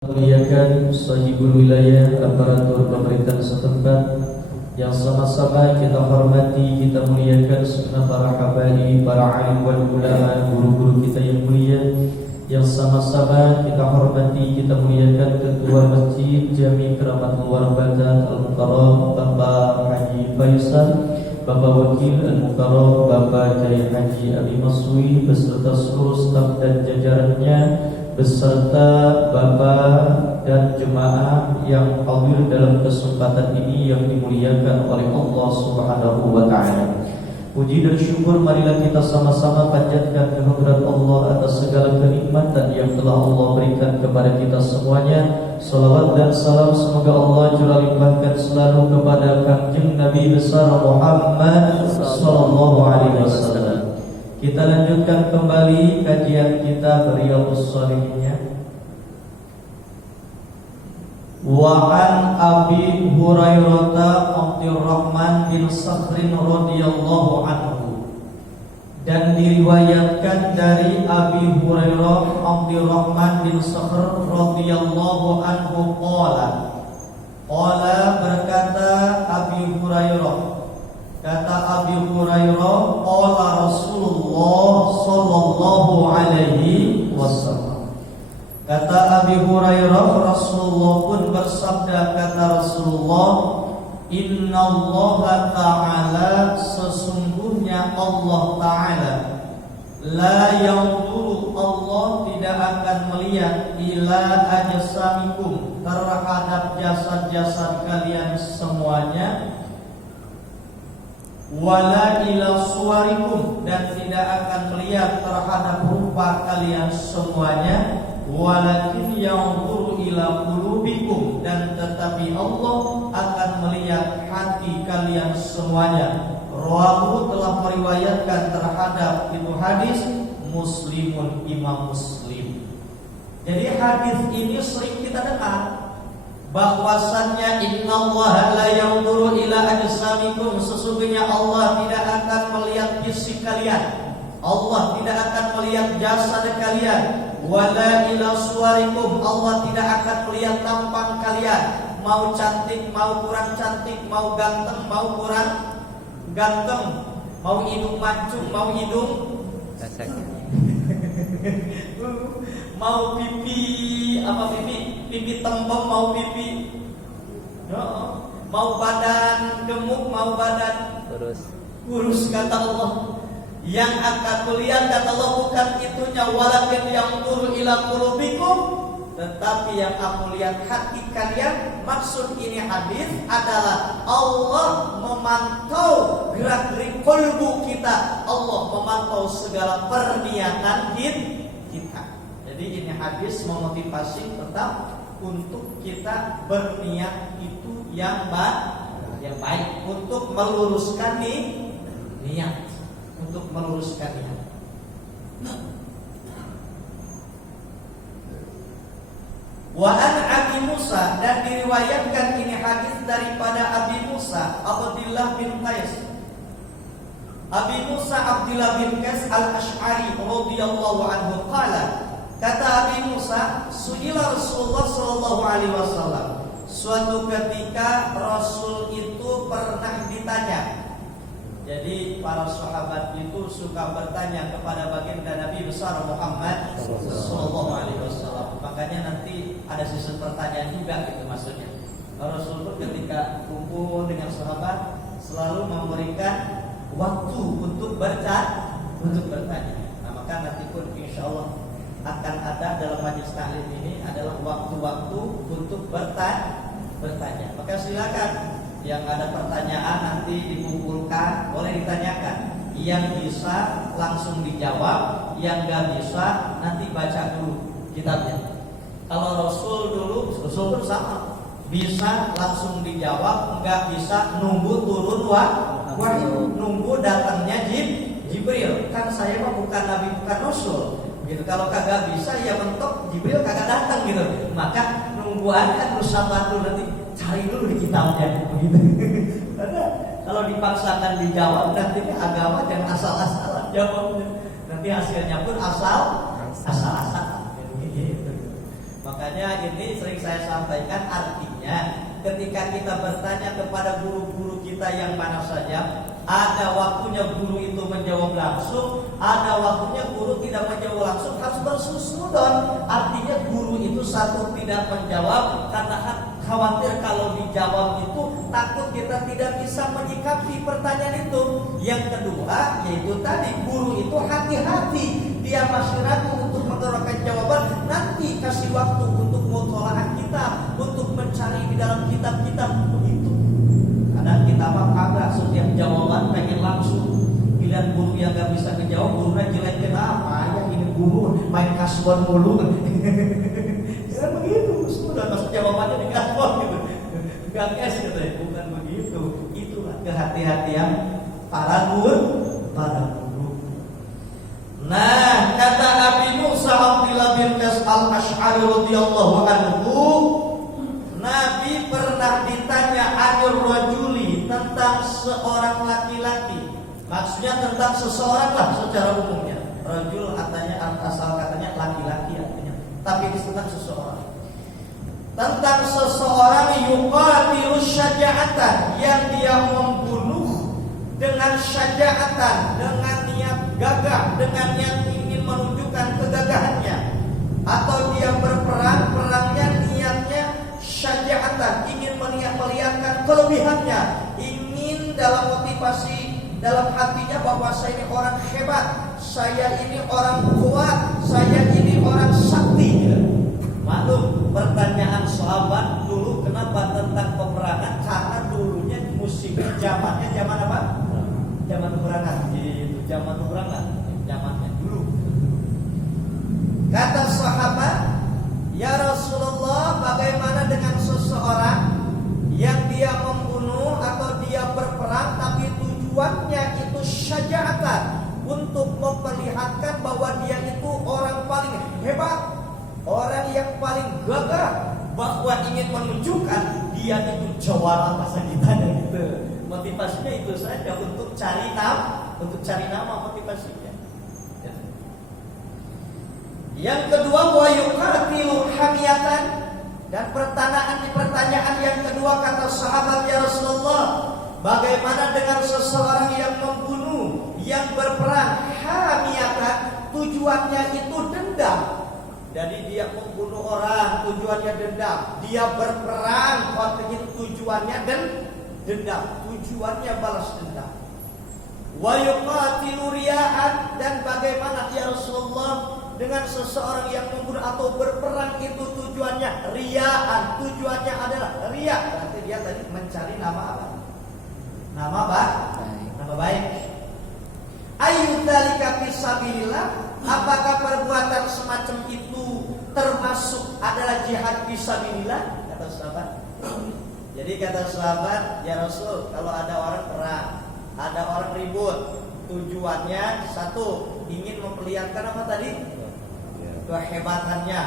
Muliakan sahibul wilayah, aparatur pemerintah setempat yang sama-sama kita hormati, kita muliakan segenap para habaib, para alim wal ulama, guru-guru kita yang mulia, yang sama-sama kita hormati, kita muliakan Ketua Masjid Jami Keramat Warbadat Al-Mukarram Bapak Haji Faisal, Bapak Wakil Al-Mukarram Bapak Jaya Haji Abi Maswi beserta seluruh staf dan jajarannya, beserta Bapak dan jemaah yang hadir dalam kesempatan ini yang dimuliakan oleh Allah Subhanahu wa taala. Puji dan syukur marilah kita sama-sama panjatkan kehadirat Allah atas segala kenikmatan yang telah Allah berikan kepada kita semuanya. Salawat dan salam semoga Allah curah limpahkan selalu kepada Kanjeng Nabi besar Muhammad sallallahu alaihi wasallam. Kita lanjutkan kembali kajian kita Riyadhus Shalihin. Wa an Abi Hurairah Abdurrahman bin Sakhrin radhiyallahu anhu, dan diriwayatkan dari Abi Hurairah Abdurrahman bin Sakhr radhiyallahu anhu qala berkata Abi Hurairah, kata Abi Hurairah, qala Rasulullah sallallahu alaihi wasallam. Kata Abi Hurairah, Rasulullah pun bersabda, kata Rasulullah, innallaha ta'ala, sesungguhnya Allah ta'ala, la yanzuru, Allah tidak akan melihat, ila ajsamikum, terhadap jasad-jasad kalian semuanya, wala ila suwarikum, dan tidak akan melihat terhadap rupa kalian semuanya, walakin yanzuru ila qulubikum, dan tetapi Allah akan melihat hati kalian semuanya. Rawahu, telah meriwayatkan terhadap itu hadis Muslimun, Imam Muslim. Jadi hadis ini sering kita dengar, bahwasannya innallaha la yanzuru ila ajsamikum, sesungguhnya Allah tidak akan melihat fisik kalian, Allah tidak akan melihat jasad kalian, wala ila suwarikum, Allah tidak akan melihat tampang kalian, mau cantik, mau kurang cantik, mau ganteng, mau kurang ganteng, mau hidung mancung, mau hidung mau pipi pipi tembem, mau pipi mau badan gemuk, mau badan kurus, kata Allah. Yang akan kulihat, kata Allah, bukan itunya, walakin yanzuru ila qulubikum, tetapi yang aku lihat hati kalian. Maksud ini hadis adalah Allah memantau gerak-gerik kolbu kita, Allah memantau segala perniatan kita. Jadi ini hadis memotivasi tetap untuk kita berniat itu yang baik, untuk meluruskan niat, untuk meluruskan niat. Wa an Abi Musa, dan diriwayatkan ini hadis daripada Abi Musa Abdullah bin Qais. Abi Musa Abdullah bin Qais al-Ash'ari radhiyallahu anhu qala, kata Abi Musa, su'ila Rasulullah sallallahu alaihi wasallam, suatu ketika Rasul itu pernah ditanya. Jadi para sahabat itu suka bertanya kepada baginda Nabi besar Muhammad sallallahu alaihi wasallam. Makanya nanti ada sesi pertanyaan juga gitu maksudnya. Rasul pun ketika kumpul dengan sahabat selalu memberikan waktu untuk bertanya. Nah, maka nanti pun insyaallah akan ada dalam majelis taklim ini adalah waktu-waktu untuk bertanya. Maka silakan yang ada pertanyaan nanti dikumpulkan, boleh ditanyakan. Yang bisa langsung dijawab, yang gak bisa nanti baca dulu kitabnya. Kalau Rasul pun sama, bisa langsung dijawab, gak bisa nunggu turun wahyu, nunggu datangnya Jibril. Kan saya mah bukan Nabi, bukan Rasul gitu. Kalau kagak bisa ya mentok Jibril kagak datang gitu. Maka nungguan kan sabar dulu, nanti cari dulu di kitabnya begitu. Karena kalau dipaksakan dijawab nanti agama jangan asal-asalan jawabnya. Nanti hasilnya pun asal-asalan. Maka Makanya ini sering saya sampaikan, artinya ketika kita bertanya kepada guru-guru kita yang mana saja, ada waktunya guru itu menjawab langsung, ada waktunya guru tidak menjawab langsung, harus bersusudon. Artinya guru itu satu tidak menjawab karena khawatir kalau dijawab itu takut kita tidak bisa menyikapi pertanyaan itu. Yang kedua yaitu tadi, guru itu hati-hati, dia masih ragu untuk mengeluarkan jawaban, nanti kasih waktu untuk mutolaah kitab, untuk mencari di dalam kitab-kitab begitu. Kadang kita kagak setiap jawaban pengen langsung. Pilihan guru yang gak bisa menjawab, gurunya jelek kenapa? Ya ini guru main kasuan mulu. Ya begitu, sudah masuk jawabannya di kasuan gitu. Gak es gitu, bukan begitu. Itulah kehati-hatian para guru. Nah, kata Abi Musa Abdullah bin Qais al-Asy'ari radhiyallahu anhu, Nabi pernah ditanya anir rajuli, tentang seorang laki-laki. Maksudnya tentang seseorang lah secara umumnya. Rajul katanya asal katanya laki-laki artinya. Tapi tentang seseorang. Tentang seseorang yuqatilu syaja'atan, yang dia membunuh dengan syaja'atan, dengan niat gagah, dengan niat ingin menunjukkan kegagahannya. Atau dia berperang, perangnya niatnya syaja'atan, ingin melihatkan kelebihannya, ingin dalam motivasi dalam hatinya bahwa saya ini orang hebat, saya ini orang kuat, saya ini orang sakti. Maklum, pertanyaan sahabat dulu kenapa tentang peperangan, karena dulunya musimnya zamannya zaman apa? Zaman peperangan. Itu zaman peperangan, zamannya dulu. Kata sahabat, ya Rasulullah, bagaimana dengan seseorang yang dia membunuh atau dia berperang tapi tujuannya itu syaja'atan, untuk memperlihatkan bahwa dia itu orang paling hebat, orang yang paling gagah, bahwa ingin menunjukkan dia itu jawara masa ditanya gitu. Motivasinya itu saja, untuk cari nama motivasinya. Yang kedua, wa yuqatilu hamiyatan, dan pertanyaan yang kedua kata sahabat, ya Rasulullah, bagaimana dengan seseorang yang membunuh, yang berperang hamiyatan, tujuannya itu dendam. Jadi dia membunuh orang, tujuannya dendam. Dia berperang, waktu itu tujuannya dendam, tujuannya balas dendam. Wa yuqatilu riya'an, dan bagaimana ya Rasulullah dengan seseorang yang membunuh atau berperang itu tujuannya riya'an, tujuannya adalah riya. Berarti dia tadi mencari nama apa? Nama baik. Ayyudzalika fisabilillah, apakah perbuatan semacam itu termasuk adalah jihad fisabilillah? Kata sahabat. Jadi kata sahabat, ya Rasul, kalau ada orang perang, ada orang ribut, tujuannya satu, ingin memperlihatkan apa tadi? Kehebatannya.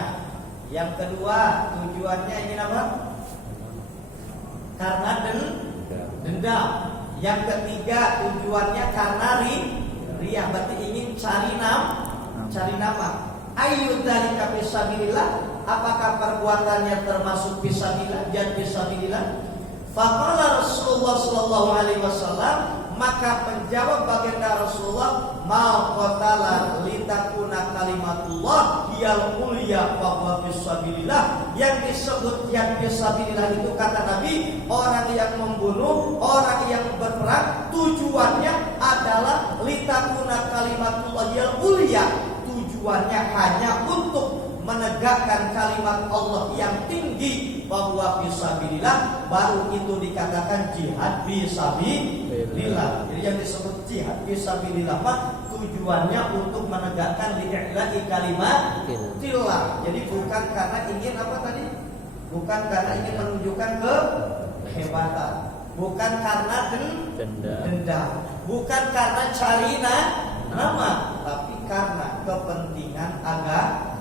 Yang kedua, tujuannya ingin apa? Karena dendam. Yang ketiga, tujuannya karena riya, berarti ingin cari nama. Ayyudzalika fisabilillah, apakah perbuatannya termasuk fisabilillah, jihad fisabilillah? Faqala Rasulullah sallallahu alaihi wasallam, maka menjawab baginda Rasulullah, ma qatala litakuna kalimatullah hiyal mulia wa huwa fisabilillah. Yang disebut jihad fisabilillah itu kata Nabi, orang yang membunuh, orang yang berperang, tujuannya adalah litakuna kalimatullah hiyal mulia, tujuannya hanya untuk menegakkan kalimat Allah yang tinggi, bahwa fisabilillah, baru itu dikatakan jihad fisabilillah. Jadi yang disebut jihad fisabilillah tujuannya untuk menegakkan li'i'la'i kalimatillah. Jadi bukan karena ingin apa tadi? Bukan karena ingin menunjukkan kehebatan, bukan karena dendam, bukan karena cari nama, tapi karena kepentingan agama.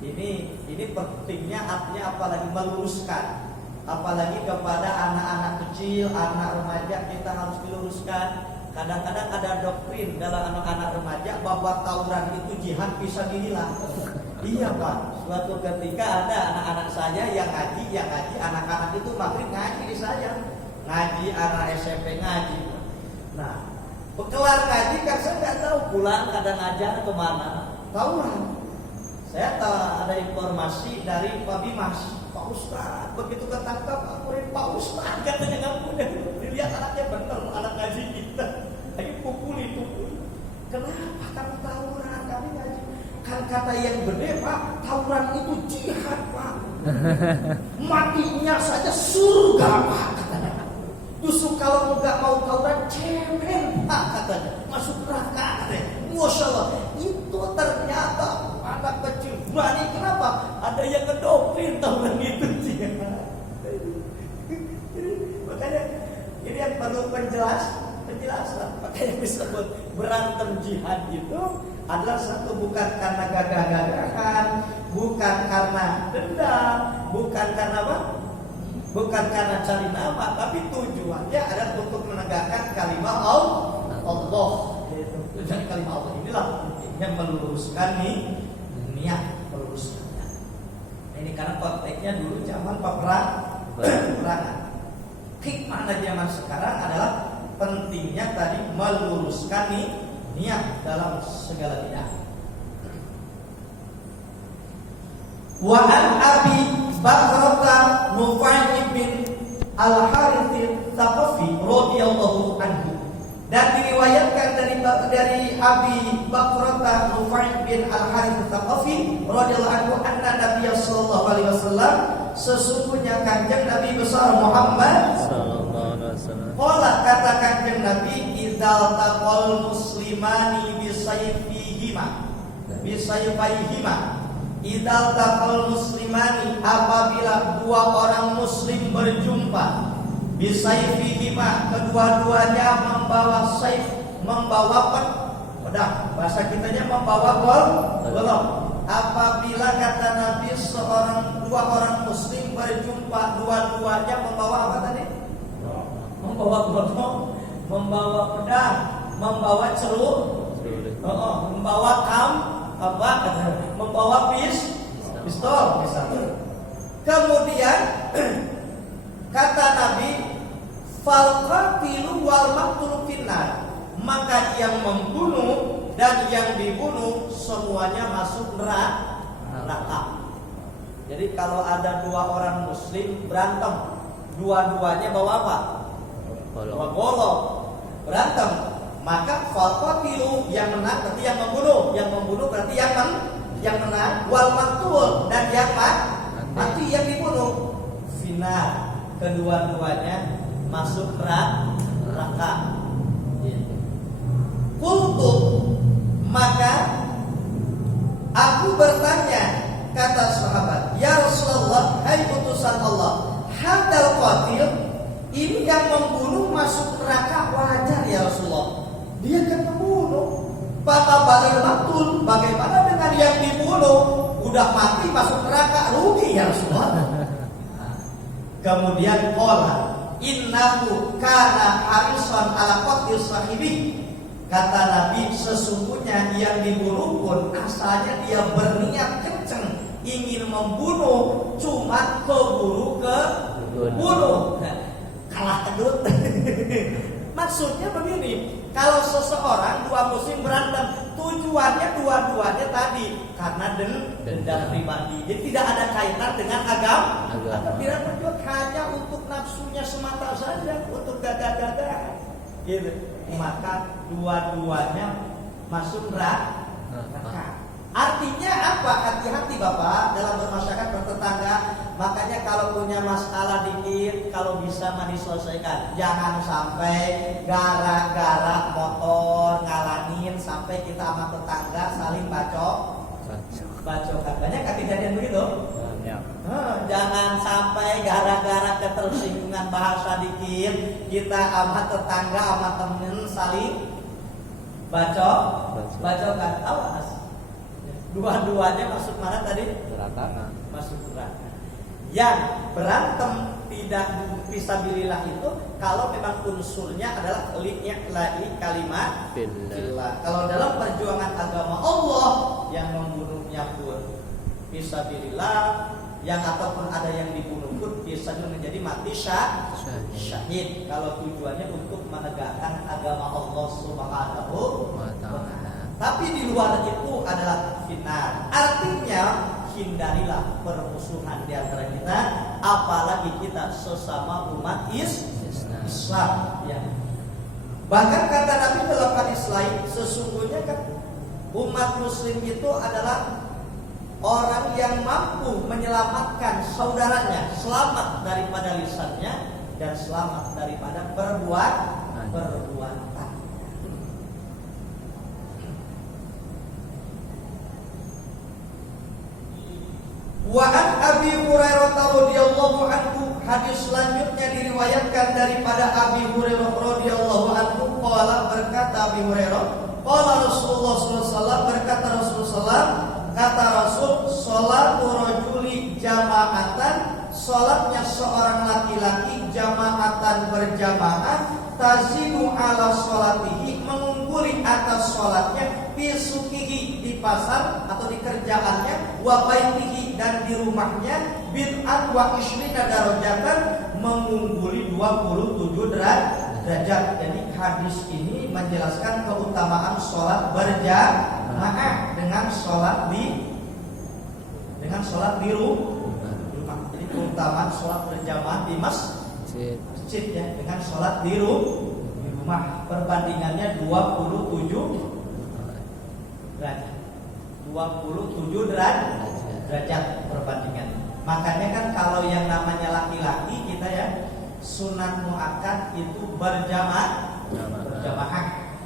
Ini pentingnya, artinya apalagi meluruskan, apalagi kepada anak-anak kecil, anak remaja, kita harus diluruskan. Kadang-kadang ada doktrin dalam anak-anak remaja bahwa tawuran itu jihad fisabilillah. Iya Pak, suatu ketika ada anak-anak saya yang ngaji, anak-anak itu maghrib ngaji di saya, ngaji anak SMP ngaji. Nah, kelar ngaji kan saya nggak tahu pulang kadang ngajar kemana, tawuran. Saya tahu ada informasi dari Pak Bimas, Pak Ustadz begitu ketangkap, Pak Ustadz katanya nggak punya, dilihat anaknya bener, anak ngaji kita, lagi pukuli. Kenapa kamu tawuran, kami ngaji? Kan kata yang gede Pak, tawuran itu jihad Pak. Matinya saja surga Pak katanya. Justru kalau nggak mau tawuran cemen Pak katanya, masuk neraka katanya. Masya Allah, itu ternyata anak kecil berani. Kenapa? Ada yang ngedoktrin tawuran itu jihad. Makanya ini yang perlu penjelasan. Makanya disebut berantem jihad itu adalah satu bukan karena gagah-gagahan, bukan karena dendam, bukan karena apa? Bukan karena cari nama, tapi tujuannya adalah untuk menegakkan kalimat Allah. Tujuan kalimat Allah inilah yang meluruskan niat, meluruskannya. Ini karena konteksnya dulu zaman peperangan. Hikmah zaman sekarang adalah pentingnya tadi meluruskan niat dalam segala bidang. Wa an Abi Bakrata Nufai bin Al-Harith Tsaqafi radhiyallahu anhu, dan diriwayatkan dari Abi Bakrata Nufai bin Al-Harith Tsaqafi radhiyallahu anhu anna Nabi sallallahu alaihi wasallam, sesungguhnya kanjeng Nabi besar Muhammad sallallahu alaihi wasallam, qala kata kanjeng Nabi, idzal taqal muslimani bisayfihima idzal taqal muslimani, apabila dua orang muslim berjumpa, bisayfihima, kedua-duanya membawa saif, membawa pedang, bahasa kitanya membawa golok. Apabila kata Nabi dua orang muslim berjumpa, dua-duanya membawa apa tadi? Membawa golok, membawa pedang, membawa celup, membawa membawa pistol misalnya. Kemudian kata Nabi, fal qatilu wal maqtulu finnar, maka yang membunuh dan yang dibunuh semuanya masuk neraka. Jadi kalau ada dua orang muslim berantem, dua-duanya bawa apa? Bawa golok, berantem, maka fal qatilu yang menang berarti yang membunuh berarti yang menang, wal maqtul dan yang mati yang dibunuh finnar, kedua-duanya masuk neraka. Qultu, maka aku bertanya, kata sahabat, ya Rasulullah, hai utusan Allah, hadal qatil, ini yang membunuh masuk neraka wajar ya Rasulullah, dia kan membunuh. Bapak balil maktul, bagaimana dengan yang dibunuh udah mati masuk neraka, rugi ya Rasulullah. Kemudian qala innahu kana harisan ala qatil sahibi, kata Nabi, sesungguhnya yang dibunuh pun asalnya dia berniat kenceng ingin membunuh, cuma keburu kalah kedut. Maksudnya begini, kalau seseorang dua muslim berantem, tujuannya dua-duanya tadi karena dendam pribadi. Jadi tidak ada kaitan dengan agama. Atau tidak berjuang hanya untuk nafsunya semata saja, untuk gagah-gagahan. Gitu. Maka dua-duanya masuk neraka. Artinya apa? Hati-hati Bapak dalam bermasyarakat bertetangga. Makanya kalau punya masalah dikit, kalau bisa mah diselesaikan. Jangan sampai gara-gara motor ngalanin sampai kita sama tetangga saling bacok. Banyak kan kejadian begitu? Jangan sampai gara-gara ketersinggungan bahasa dikit kita sama tetangga sama temen saling bacokan. Awas. Dua-duanya masuk mana tadi? Neraka. Masuk neraka. Yang berantem tidak fisabilillah itu kalau memang unsurnya adalah li'i'la'i kalimat billah. Kalau dalam perjuangan agama Allah yang membunuhnya pun fisabilillah, yang ataupun ada yang dibunuh pun bisa menjadi mati syahid kalau tujuannya untuk menegakkan agama Allah Subhanahu wa ta'ala. Tapi di luar itu adalah fitnah. Artinya hindarilah permusuhan di antara kita, apalagi kita sesama umat Islam ya. Bahkan kata Nabi dalam hadis lain, sesungguhnya kan umat muslim itu adalah orang yang mampu menyelamatkan saudaranya, selamat daripada lisannya dan selamat daripada perbuatan. Wa an Abi Hurairah radhiyallahu anhu, hadis selanjutnya diriwayatkan daripada Abi Hurairah radhiyallahu anhu, qala, berkata Abi Hurairah, qala Rasulullah sallallahu alaihi wasallam, berkata Rasulullah, kata Rasul, sholatu rajuli jama'atan, sholatnya seorang laki-laki jama'atan berjamaah, tazimu ala sholatihi, mengungguli atas sholatnya, fisukihi, di pasar atau di kerjaannya, wa baitihi, dan di rumahnya, bid'at wa ishrina darajatan, mengungguli 27 derajat. Jadi hadis ini menjelaskan keutamaan sholat berjamaah dengan sholat di rumah. Jadi keutamaan sholat berjamaah di masjid ya, dengan sholat di rumah. Perbandingannya 27 derajat. 27 derajat perbandingan. Makanya kan kalau yang namanya laki-laki kita ya, sunat muakkad itu berjamaah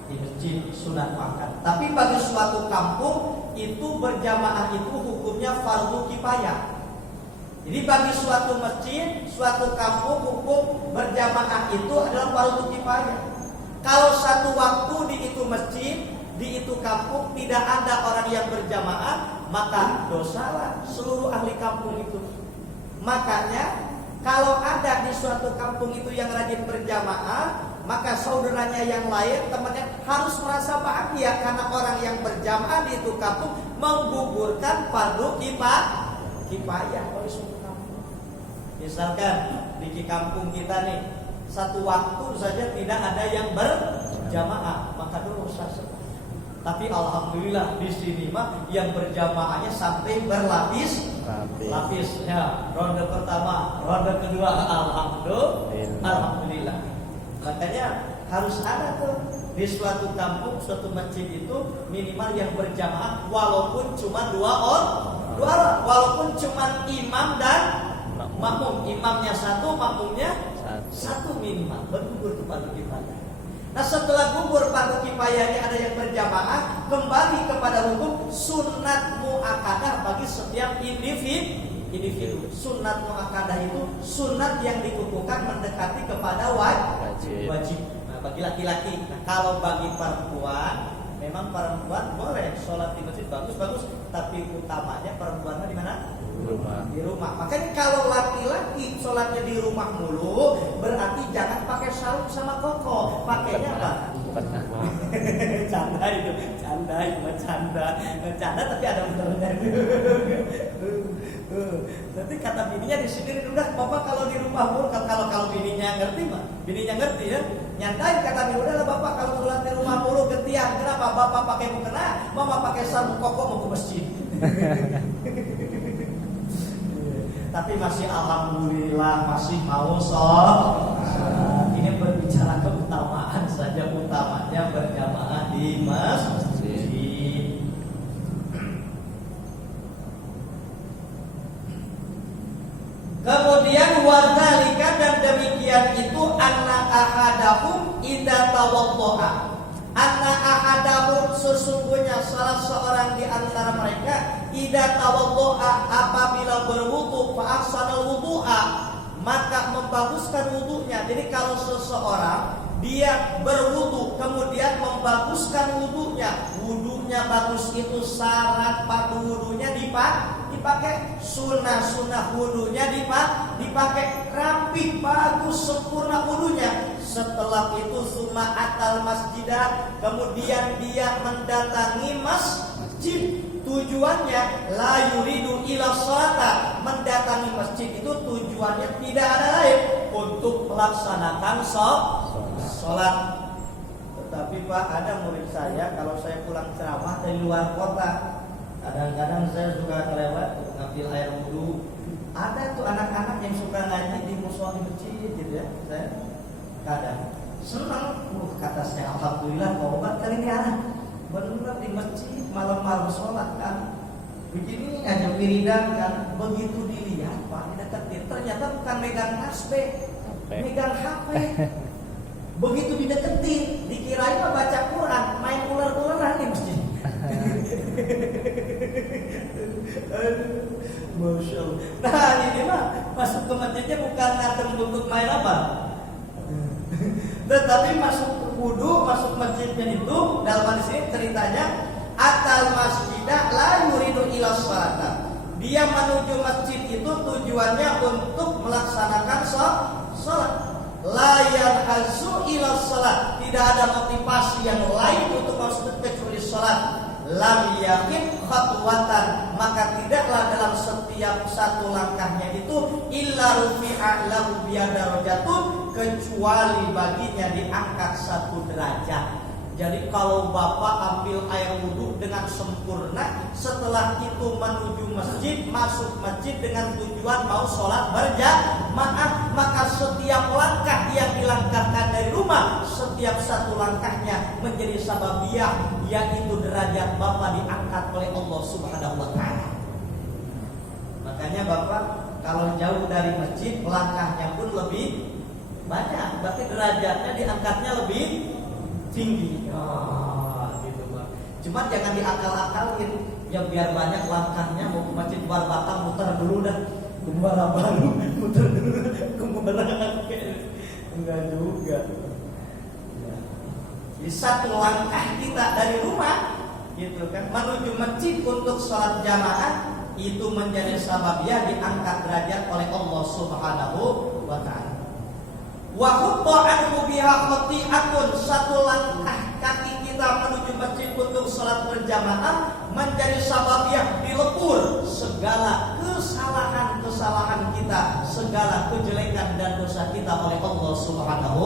di masjid, sunat muakkad. Tapi bagi suatu kampung itu berjamaah itu hukumnya fardu kifayah. Jadi bagi suatu masjid, suatu kampung, hukum berjamaah itu adalah fardu kifayah. Kalau satu waktu di itu masjid, di itu kampung tidak ada orang yang berjamaah, maka dosalah seluruh ahli kampung itu. Makanya kalau ada di suatu kampung itu yang rajin berjamaah, maka saudaranya yang lain, temannya harus merasa bahagia karena orang yang berjamaah di itu kampung menggugurkan fardu kifayah oleh suatu kampung. Misalkan di kampung kita nih, satu waktu saja tidak ada yang berjamaah, maka dosa sekali. Tapi alhamdulillah di sini mah yang berjamaahnya sampai berlapis. Ya, ronde pertama, ronde kedua, alhamdulillah. Makanya harus ada tuh di suatu kampung, suatu masjid itu minimal yang berjamaah walaupun cuma dua orang, walaupun cuma imam dan makmum. Imamnya satu, makmumnya satu minimal. Bergugur fardu kifayah. Nah setelah gugur fardu kifayahnya ada yang berjamaah, kembali kepada hukum sunat muakkadah bagi setiap individu. Sunat muakkadah itu sunat yang dikukuhkan mendekati kepada wajib. Nah, bagi laki-laki. Nah, kalau bagi perempuan, memang perempuan boleh sholat di masjid bagus, tapi utamanya perempuannya di mana? Di rumah. Makanya kalau laki-laki sholatnya di rumah mulu, berarti jangan pakai sarung sama koko. Pakainya apa? Canda itu canda tapi ada benernya. Nanti kata bininya di sini udah, bapak kalau di rumah mulu, kalau bininya ngerti mah, bininya ngerti ya. Nyantai kata bini, udah lah bapak kalau sholat di rumah mulu getian. Kenapa bapak pakai mukena, mama pakai sarung koko mau ke masjid. Tapi masih alhamdulillah masih mau sholat. Ini berbicara keutamaan saja, utamanya berjamaah di masjid. Kemudian wadzalika, dan demikian itu anna ahadahum idza tawaddaa. Anna ahadahum, sesungguhnya salah seorang di antara mereka, idza tawaddaa, apabila berwudu, fa ahsanal wudu'a, maka membaguskan wudunya. Jadi kalau seseorang dia berwudu kemudian membaguskan wudunya bagus, itu syarat fardu wudunya dipakai, sunnah wudunya dipakai, rapi, bagus, sempurna wudunya. Setelah itu summa atal masjidah, kemudian dia mendatangi masjid. tujuannya la yuridu ila sholata, mendatangi masjid itu tujuannya tidak ada lain untuk melaksanakan sholat. Tetapi Pak, ada murid saya kalau saya pulang ceramah dari luar kota, kadang-kadang saya suka kelewat ngambil air wudhu. Ada tuh anak-anak yang suka ngaji di musola di masjid gitu ya. Saya kadang senang, kata saya alhamdulillah tobat kali ini anak benar di masjid malam-malam sholat kan. Begini aja wiridan kan, begitu dilihat Pak deketin ternyata bukan megang tasbih, megang HP. Begitu dideketin dikirain mah baca Quran, main ular-ularan di masjid. Masya Allah. Nah ini mah masuk ke masjidnya bukan ngadem untuk main apa, tetapi masuk wudu, masuk masjidnya itu dalam sini ceritanya atal masjidah la yuridu ila sholata. Dia menuju masjid itu tujuannya untuk melaksanakan sholat. La yanhazu ila sholat. Tidak ada motivasi yang lain untuk masuk kecuali sholat. Lam yakin khatwatan, maka tidaklah dalam setiap satu langkahnya itu illa rufi'a lahu biyadarajatun, kecuali baginya diangkat satu derajat. Jadi kalau Bapak ambil air wudhu dengan sempurna, setelah itu menuju masjid, masuk masjid dengan tujuan mau sholat berjamaah, maka setiap langkah yang dilangkahkan dari rumah, setiap satu langkahnya menjadi sababiyah, yaitu derajat Bapak diangkat oleh Allah Subhanahu wa ta'ala. Makanya Bapak kalau jauh dari masjid, langkahnya pun lebih banyak, berarti derajatnya diangkatnya lebih tinggi. Gitu Pak. Cuma jangan diakal-akalin. Ya biar banyak langkahnya, mau ke masjid Luar Batang muter dulu dah. Ke Muara Baru muter dulu. Ke Muara enggak juga. Ya. Di satu langkah kita dari rumah gitu kan menuju masjid untuk sholat jamaah, itu menjadi sababnya diangkat derajat oleh Allah Subhanahu wa ta'ala. Wa khutta anhu biha khati'atun, satu langkah kaki kita menuju masjid untuk salat berjamaah menjadi sababiyah dilepur segala kesalahan-kesalahan kita, segala kejelekan dan dosa kita oleh Allah Subhanahu.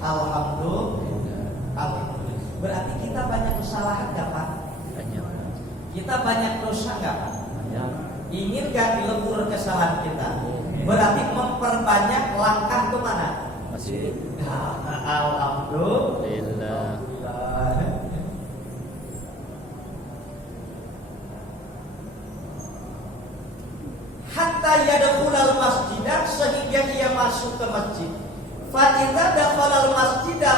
Alhamdulillah. Berarti kita banyak kesalahan enggak Pak? Banyak. Kita banyak dosa enggak Pak? Banyak. Ingin enggak dilepur kesalahan kita? Berarti memperbanyak langkah ke mana? Masjid. Alhamdulillah. Hatta yadkhulal masjidah, sehingga ia masuk ke masjid. Fa idza dakhalal masjidah